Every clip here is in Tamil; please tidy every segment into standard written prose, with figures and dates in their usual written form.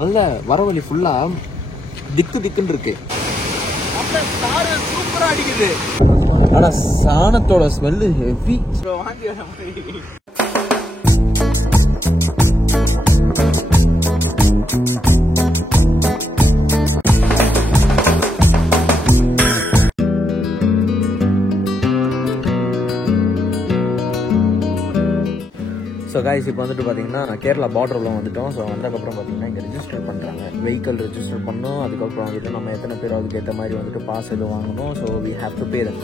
நல்ல வரவழி ஃபுல்லா திக்கு திக்குன்னு இருக்கு. சூப்பரா அடிக்குது. ஆனா சாணத்தோட ஸ்மெல்லு ஹெவி. ஸோ கைஸ் இப்போ வந்துட்டு பார்த்தீங்கன்னா கேரளா பார்டரில் வந்துட்டோம். ஸோ வந்ததுக்கப்புறம் பார்த்தீங்கன்னா இங்கே ரெஜிஸ்டர் பண்ணுறாங்க. வெஹிக்கல் ரெஜிஸ்டர் பண்ணோம். அதுக்கப்புறம் வந்துட்டு நம்ம எத்தனை பேர் அதுக்கேற்ற மாதிரி வந்துட்டு பாஸ் எதுவும் வாங்கணும். So we have to pay them.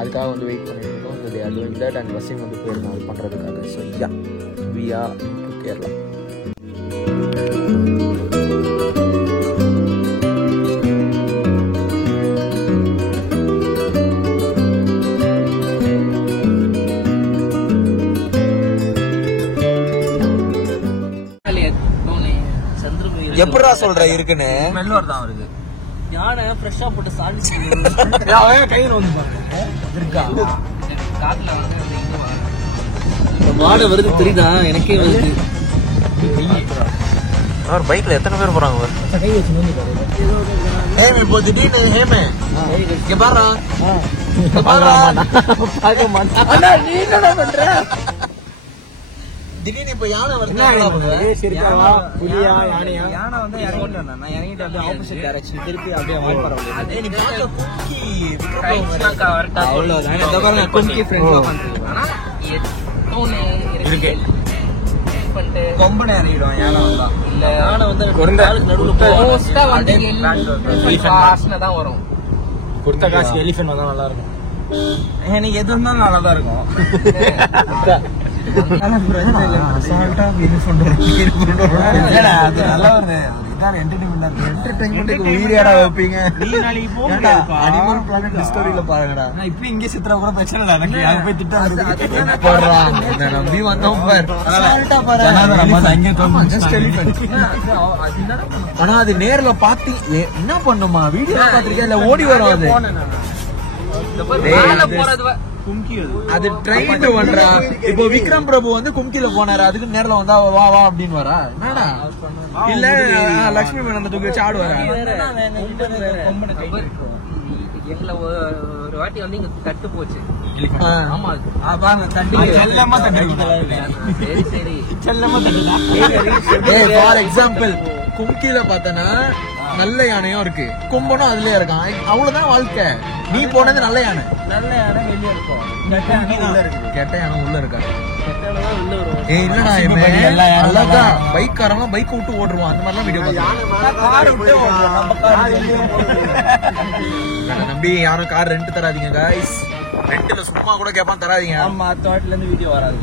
அதுக்காக வந்து வெயிட் பண்ணிட்டு இருக்கோம். So they are doing that and பஸ்ஸிங் வந்து போயிருந்தோம் அது பண்ணுறதுக்காக. So yeah we are to Kerala. எப்படா சொல்ற இருக்குன்னு ஸ்மெல் வரதான் வருது. யானை ஃப்ரெஷ்ஷா போட்டு சாலிச்சு கையில வந்து இருக்கா காட்டுல வந்து வாடை வருது தெரியுதா? எனக்கே வருது. பைக்ல எத்தனை பேர் போறாங்க? கை வச்சு வந்து பாரு. இப்போ திடீர்னு ஹேமே இங்க பாரு. பாக்க மாட்டா. நீ என்ன பண்ற? திடீர்னு இப்ப யானை வருது. புலியா யானையா? யானை வந்து இறங்கிட்டு நான் இறங்கிட்டு அப்படியே ஆப்போசிட் டைரக்ஷன் திருப்பி அப்படியே வால் பரவ. அதே நீ பாக்க கும்கி ரைட்ஸ்னாக்கா வரட்டா. அவ்வளவுதான். இந்த பாருங்க கும்கி ஃப்ரெண்ட்ல வந்து ஆனா எத்தோனே இருக்கு. பண்ணிட்டு கொம்பன இறங்கிடும் யானை வந்தா. இல்ல யானை வந்து காலுக்கு நடுவுல மோஸ்டா வந்து எலிஃபன்ட் தான் வரும். குர்தா காசு எலிஃபன்ட் வந்தா நல்லா இருக்கும். எனக்கு எது இருந்தாலும் நல்லா தான் இருக்கும். ஆனா அது நேர்ல பாத்தி என்ன பண்ணுமா? வீடியோ பாத்திருக்கேன் இல்ல ஓடி வரும் அது. அது ட்ரெயின் பண்றா. இப்போ விக்ரம் பிரபு வந்து கும்கில போனாரு. அதுக்கு நேர்ல வந்தா வா வா அப்படின்னு வரா என்னடா? இல்ல லட்சுமி மேடம் தூக்கி வச்சு ஆடுவாரா? எங்களை ஒரு வாட்டி வந்து இங்க தட்டு போச்சு. ஆமா செல்லமா தட்டு. சரி சரி செல்லமா தட்டு. ஃபார் எக்ஸாம்பிள் கும்கில பார்த்தனா நல்ல யானையும் இருக்கு, கொம்பனும் அதுலயே இருக்கான். அவ்வளவுதான் வாழ்க்கை. நீ போனது நல்ல யானை. நல்ல யானை வெளியே இருக்கும், கெட்ட யானை உள்ள இருக்கா? என்னடா பைக்காரங்க பைக் விட்டு ஓடுருவான். அந்த மாதிரிலாம் வீடியோ நம்பி யாரும் கார் ரெண்ட் தராதீங்க காய்ஸ். ரெண்ட்ல சும்மா கூட கேப்பான் தராதீங்க. ஆமா தோட்டல இருந்து வீடியோ வராது.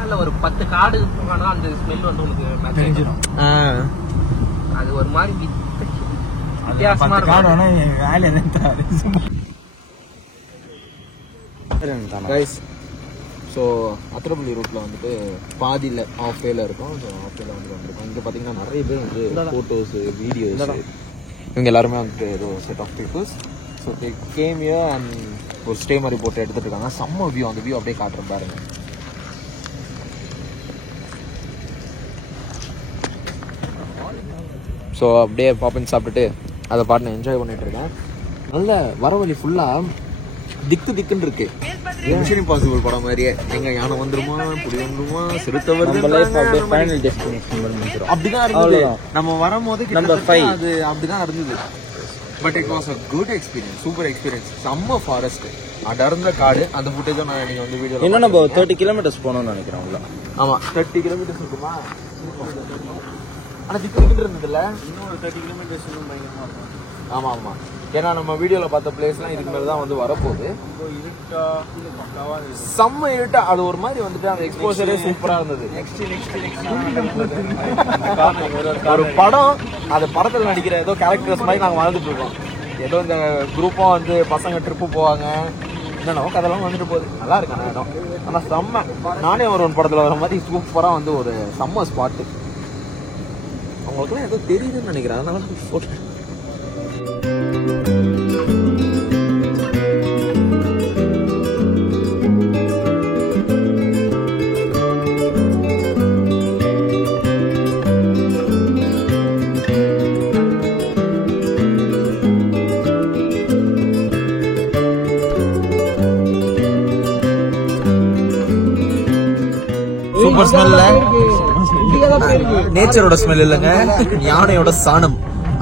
நல்ல ஒரு 10 காடு போனா அந்த ஸ்மெல் வந்து உங்களுக்கு தெரிஞ்சிடும். அது ஒரு மாதிரி வித்தியாசமா இருக்கும். ஸோ அத்திரப்பள்ளி ரூட்ல வந்துட்டு பாதியில் ஆஃப் வேல இருக்கும். ஸோ ஆஃப் வேல வந்து வந்துருக்கோம். இங்கே பார்த்தீங்கன்னா நிறைய பேர் வந்து ஃபோட்டோஸ் வீடியோஸ் இவங்க எல்லாருமே வந்துட்டு ஏதோ set of peoples. So came here and ஒரு ஸ்டே மாதிரி போட்டு எடுத்துட்டு இருக்காங்க. செம்ம வியூ, அந்த வியூ அப்படியே காட்டுறேன் பாருங்க. ஸோ அப்படியே பாப்பன் சாப்பிட்டுட்டு அதை பாட்டு நான் என்ஜாய் பண்ணிட்டு இருக்கேன். நல்ல வரவழி ஃபுல்லா திக்கு திக்குன்னு இருக்கு. மிஷன் இம்பாசிபிள் படம் மாதிரியே எங்க யானை வந்துருமா, புலி வந்துருமா, சிறுத்தை வருது, அப்படிதான் இருந்தது. நம்ம வரும்போது அது அப்படிதான் இருந்தது. But it was a good experience, super experience. செம்ம ஃபாரஸ்ட், அடர்ந்த காடு. அந்த ஃபுட்டேஜும் நான் நீங்க வந்து வீடியோ இன்னும் நம்ம 30 கிலோமீட்டர்ஸ் போனோம்னு நினைக்கிறேன். ஆமா 30 கிலோமீட்டர்ஸ் இருக்குமா? ஆனா திக்கு திக்கு இருந்தது இல்ல, இன்னும் ஒரு 30 கிலோமீட்டர்ஸ் இன்னும் பயங்கரமா இருக்கும். ஆமா ஆமா, ஏன்னா நம்ம வீடியோல பார்த்த பிளேஸ்லாம் இதுக்கு மேல தான் வந்து வரப்போகுது. செம்ம இருட்டா, அது ஒரு மாதிரி வந்துட்டு அந்த எக்ஸ்போசரே சூப்பரா இருந்தது. ஒரு படம், அந்த படத்துல நடிக்கிற ஏதோ கேரக்டர்ஸ் மாதிரி நாங்க வாழ்ந்துட்டு இருக்கோம். ஏதோ இந்த குரூப்பா வந்து பசங்க ட்ரிப்பு போவாங்க, என்னென்னோ கதெல்லாம் வந்துட்டு போகுது. நல்லா இருக்கு அந்த இடம். ஆனா செம்ம, நானே ஒரு படத்துல வர மாதிரி சூப்பரா வந்து ஒரு செம்ம ஸ்பாட்டு. அவங்களுக்குலாம் ஏதோ தெரியுதுன்னு நினைக்கிறேன், அதனால போட்டு. நேச்சரோட ஸ்மெல் இல்லைங்க, யானையோட சாணம்.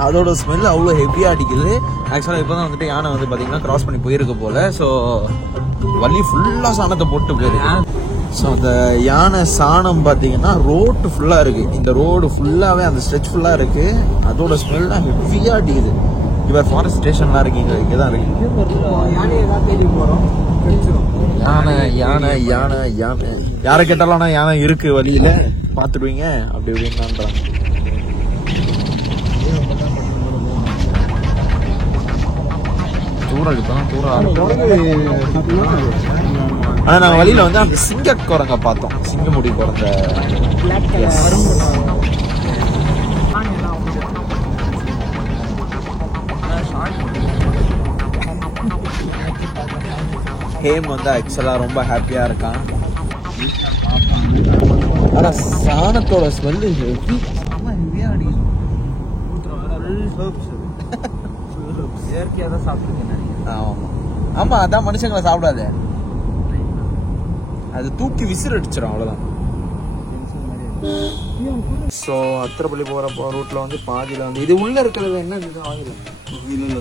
அதோட ஸ்மெல் அவ்வளோ ஹெவியா அடிக்குது. ஆக்சுவலா இப்பதான் வந்துட்டு யானை வந்து பாத்தீங்கன்னா கிராஸ் பண்ணி போயிருக்கு போல. ஸோ வலி ஃபுல்லா சாணத்தை போட்டு போயிருக்கு. ஸோ அந்த யானை சாணம் பாத்தீங்கன்னா ரோடு ஃபுல்லா இருக்கு. இந்த ரோடு ஃபுல்லாவே அந்த ஸ்ட்ரெச் ஃபுல்லா இருக்கு. அதோட ஸ்மெல் தான் ஹெவியா அடிக்குது. இவர் ஃபாரஸ்ட் ஸ்டேஷன்லாம் இருக்கீங்க, இங்கதான் இருக்கு. யானை யானை யானை யானை யாரை கேட்டாலும் ஆனா யானை இருக்கு வழியில பாத்துடுவீங்க அப்படி இப்படின்றாங்க. ஆனா நாங்க வழியில வந்து அந்த சிங்க குரங்க பார்த்தோம், சிங்கமுடி குரங்க. ஹேம் வந்து ஆக்சுவலா ரொம்ப ஹாப்பியா இருக்கான். ஆனா சாணத்தோட ஸ்மெல்லு ஹெவியா அடிக்குது. இயற்கையா தான் சாப்பிட்டுருக்கேன். ஆமா ஆமா, அதான் மனுஷங்களை சாப்பிடாது, அது தூக்கி விசிறு அடிச்சிடும், அவ்வளவுதான். ஸோ அத்திரப்பள்ளி போற ரூட்ல வந்து பாதியில வந்து இது உள்ள இருக்கிறது என்ன ஆயிரம்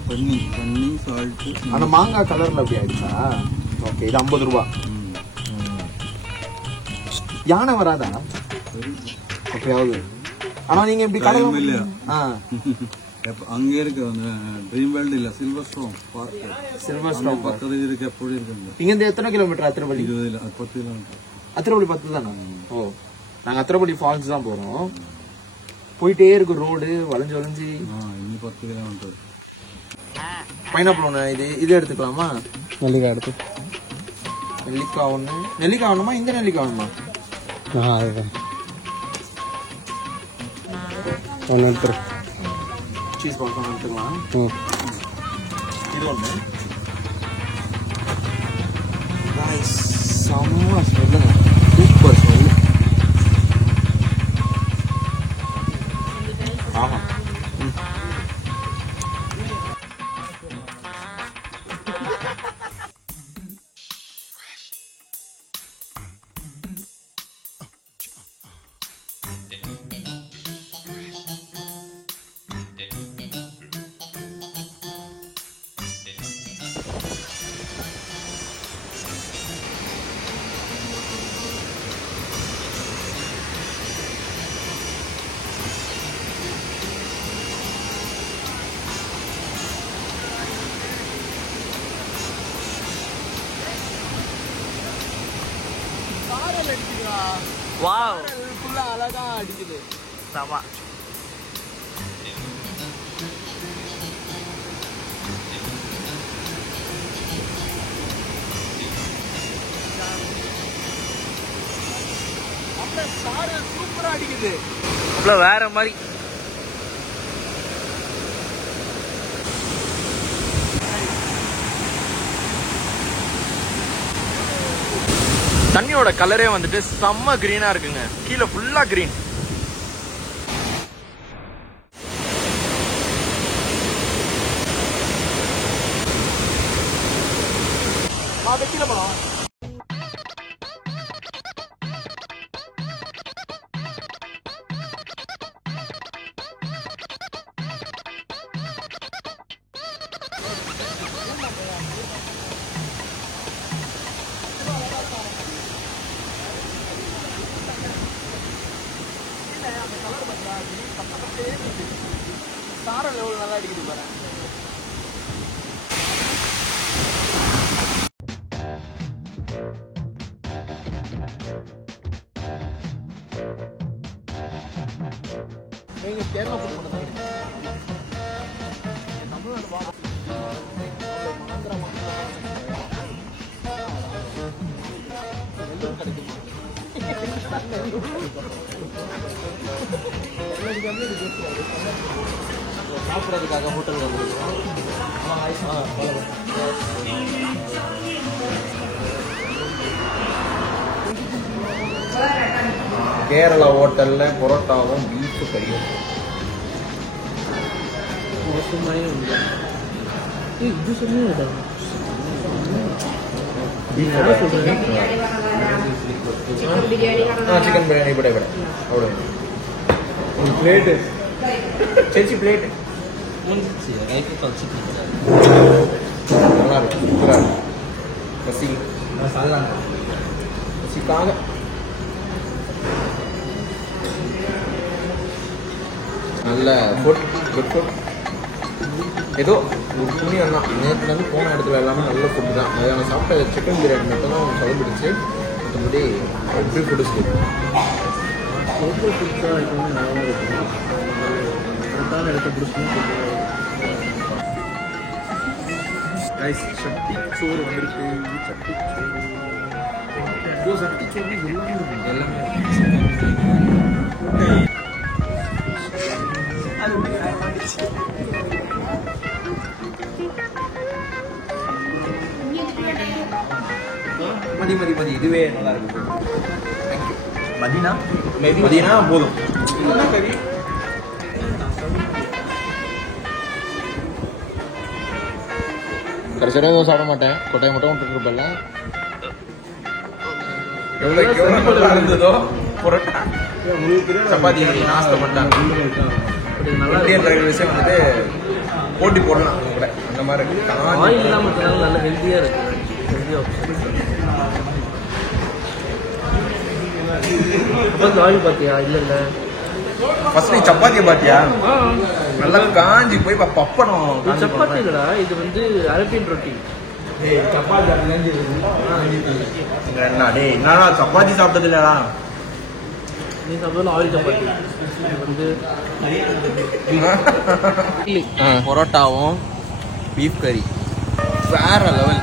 தண்ணி தண்ணி சால்ட். ஆனா மாங்காய் கலர்ல அப்படி ஆயிடுச்சா? ஓகே, இது 50 ரூபா. யானை வராதா எப்பயாவது? ஆனா நீங்க இப்படி கடலும் இல்லையா? அங்கே இருக்கு அந்த ட்ரீம் வேர்ல்ட் இல்ல, silver stone park. Silver stone பக்கத்துல இருக்கு. எப்படி இருக்கு? இங்க இருந்து எத்தனை கிலோமீட்டர் அத்திரப்பள்ளி? 20 இல்ல 10 கிலோமீட்டர். அத்திரப்பள்ளி 10 தானே? ஓ, நாங்க அத்திரப்பள்ளி ஃபால்ஸ் தான் போறோம். போயிட்டே இருக்கு ரோடு வளைஞ்சு வளைஞ்சு. இன்னும் 10 கிலோமீட்டர். பைனாப்பிள் ஒண்ணு, இது எடுத்துக்கலாமா? நெல்லிக்காய் எடுத்து. நெல்லிக்காய் ஒண்ணு. நெல்லிக்காய் வேணுமா? இந்த நெல்லிக்காய் வேணுமா? அதுதான் ஒன்று எடுத்துரு. சீஸ் பால்ஸ் ஒன்று எடுத்துக்கலாம். இது ஒண்ணு. செம்ம ஸ்மெல்லுங்க, சூப்பர் ஸ்மெல். ஆமா, வாவ், ஃபுல்லா அழகா அடிக்குது. சமா சூப்பரா அடிக்குது, வேற மாதிரி. தண்ணியோட கலரே வந்துட்டு செம்ம கிரீனா இருக்குங்க, கீழே ஃபுல்லா கிரீன். கீழே போலாம். சாரல் எவ்வளவு நல்லா அடிக்குது பாரு. நீங்க கேரளா ஃபுட் பண்ணுங்க. தமிழ்நாடு வா. ஆந்திரா வெள்ளூர் கிடைக்குமா? சாப்பிட்றதுக்காக ஹோட்டல் கேரளா ஹோட்டல்ல பரோட்டாவும் பீஃப் கறியும். இது சிக்கன் பிரியாணி கூட அவ்வளோ பிளேட்டு சரி பிளேட்டு நல்லா இருக்கு சூப்பராக இருக்கு பசிக்காக நல்ல ஃபுட் குட் ஃபுட் ஏதோ ஒரு புண்ணியம் தான் நேற்றுலேருந்து போன இடத்துல எல்லாமே நல்ல ஃபுட்டு தான் மதியானம் சாப்பிட்ட சிக்கன் பிரியாணி மட்டும் தான் சொதப்பிடுச்சு மற்றபடி எப்படி ஃபுட்டு ஸ்கூல் லோக்கல் ஃபுட்ஸாக எப்பவுமே நல்லா இருக்கும் கரெக்டான இடத்த பிடிச்சணும் சட்டி சோறு வந்துருக்கு சட்டி சோறு சட்டி சோறு எல்லாமே மதி இதுவே நல்லா இருக்கு தேங்க்யூ மதினா போதும் கடைசியாக எதுவும் சாப்பிட மாட்டேன் கொட்டையை மட்டும் விட்டுருப்பேன்ல எவ்வளோ இருந்ததோ புரோட்டா சப்பாத்தி நாஸ்தா பண்ணிட்டாங்க இந்தியன் ரயில்வேஸே வந்துட்டு போட்டி போடலாம் கூட அந்த மாதிரி ஆயில் இல்லாமல் நல்ல ஹெல்த்தியாக இருக்கு ஆயில் பார்த்தியா இல்லை ஃபர்ஸ்ட் நீ சப்பாத்தியை பார்த்தியா நல்லா காஞ்சி போய் பப்படம் சப்பாத்தி இல்லடா இது வந்து அரேபியன் ரொட்டி சப்பாத்தி என்ன டே என்னடா சப்பாத்தி சாப்பிட்டது இல்லடா நீ சாப்பிட்டது ஆயில் சப்பாத்தி வந்து பரோட்டாவும் பீஃப் கறி வேற லெவல்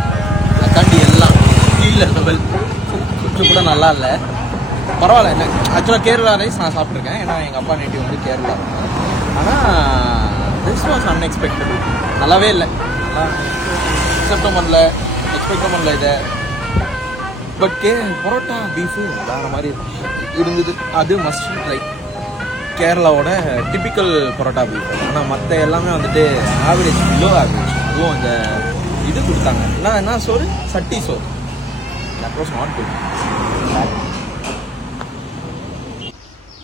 தாண்டி எல்லாம் கீழே லெவல் கொஞ்சம் கூட நல்லா இல்லை பரவாயில்ல என்ன ஆக்சுவலாக கேரளா ரைஸ் நான் சாப்பிட்ருக்கேன் ஏன்னா எங்கள் அப்பா நேட்டிவ் வந்து கேரளா ஆனால் திஸ் வாஸ் அன்எக்ஸ்பெக்டட் நல்லாவே இல்லை அக்செப்டும் பண்ணல எக்ஸ்பெக்டும் பண்ணல இதை பட் பரோட்டா பீஃபு வேறு மாதிரி இருந்தது அது மஸ்ட் லைக் கேரளாவோட டிப்பிக்கல் பரோட்டா பீஃப் ஆனால் மற்ற எல்லாமே வந்துட்டு ஆவரேஜ் லோ ஆவரேஜ் அதுவும் அந்த இது கொடுத்தாங்க என்ன சோறு சட்டி சோறு தட் வாஸ் நாட் குட்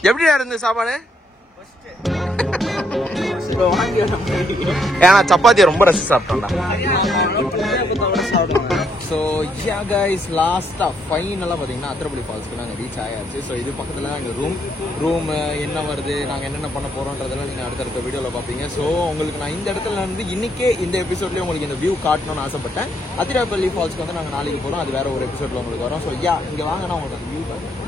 எப்படியா இருந்து சாப்பாடு ஏன்னா சப்பாத்தியை ரொம்ப ரசிச்சு சாப்பிட்டோம்டா ஸோ யா கைஸ் லாஸ்ட்டாக ஃபைனலாக பார்த்தீங்கன்னா அத்திரப்பள்ளி ஃபால்ஸ்க்கு நாங்கள் ரீச் ஆயாச்சு ஸோ இது பக்கத்தில் எங்கள் ரூம் என்ன வருது நாங்கள் என்னென்ன பண்ண போகிறோன்றதெல்லாம் நீங்கள் அடுத்தடுத்த வீடியோவில் பார்ப்பீங்க ஸோ உங்களுக்கு நான் இந்த இடத்துல இருந்து இன்றைக்கே இந்த எபிசோட்லேயே உங்களுக்கு இந்த வியூ காட்டணும்னு ஆசைப்பட்டேன் அத்திரப்பள்ளி ஃபால்ஸ்க்கு வந்து நாங்கள் நாளைக்கு போகிறோம் அது வேறு ஒரு எபிசோடில் உங்களுக்கு வரோம் ஸோ யா இங்கே வாங்கினா உங்களுக்கு அந்த வியூ காட்டுறேன்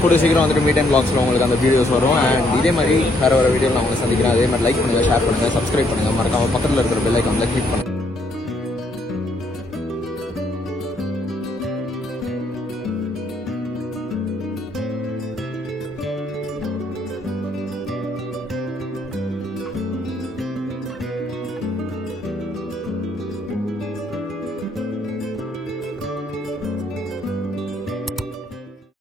கூட சீக்கிரம் வந்துட்டு மீட் அண்ட் வ்ளாக்ஸில் உங்களுக்கு அந்த வீடியோஸ் வரும் அண்ட் இதே மாதிரி வேறு வீடியோவில் நான் உங்களை சந்திக்கிறேன் அதே மாதிரி லைக் பண்ணுங்கள் ஷேர் பண்ணுங்கள் சப்ஸ்கிரைப் பண்ணுங்கள் மறக்காம பக்கத்தில் இருக்கிற பெல் ஐக்கானில் கிளிக் பண்ணுங்கள்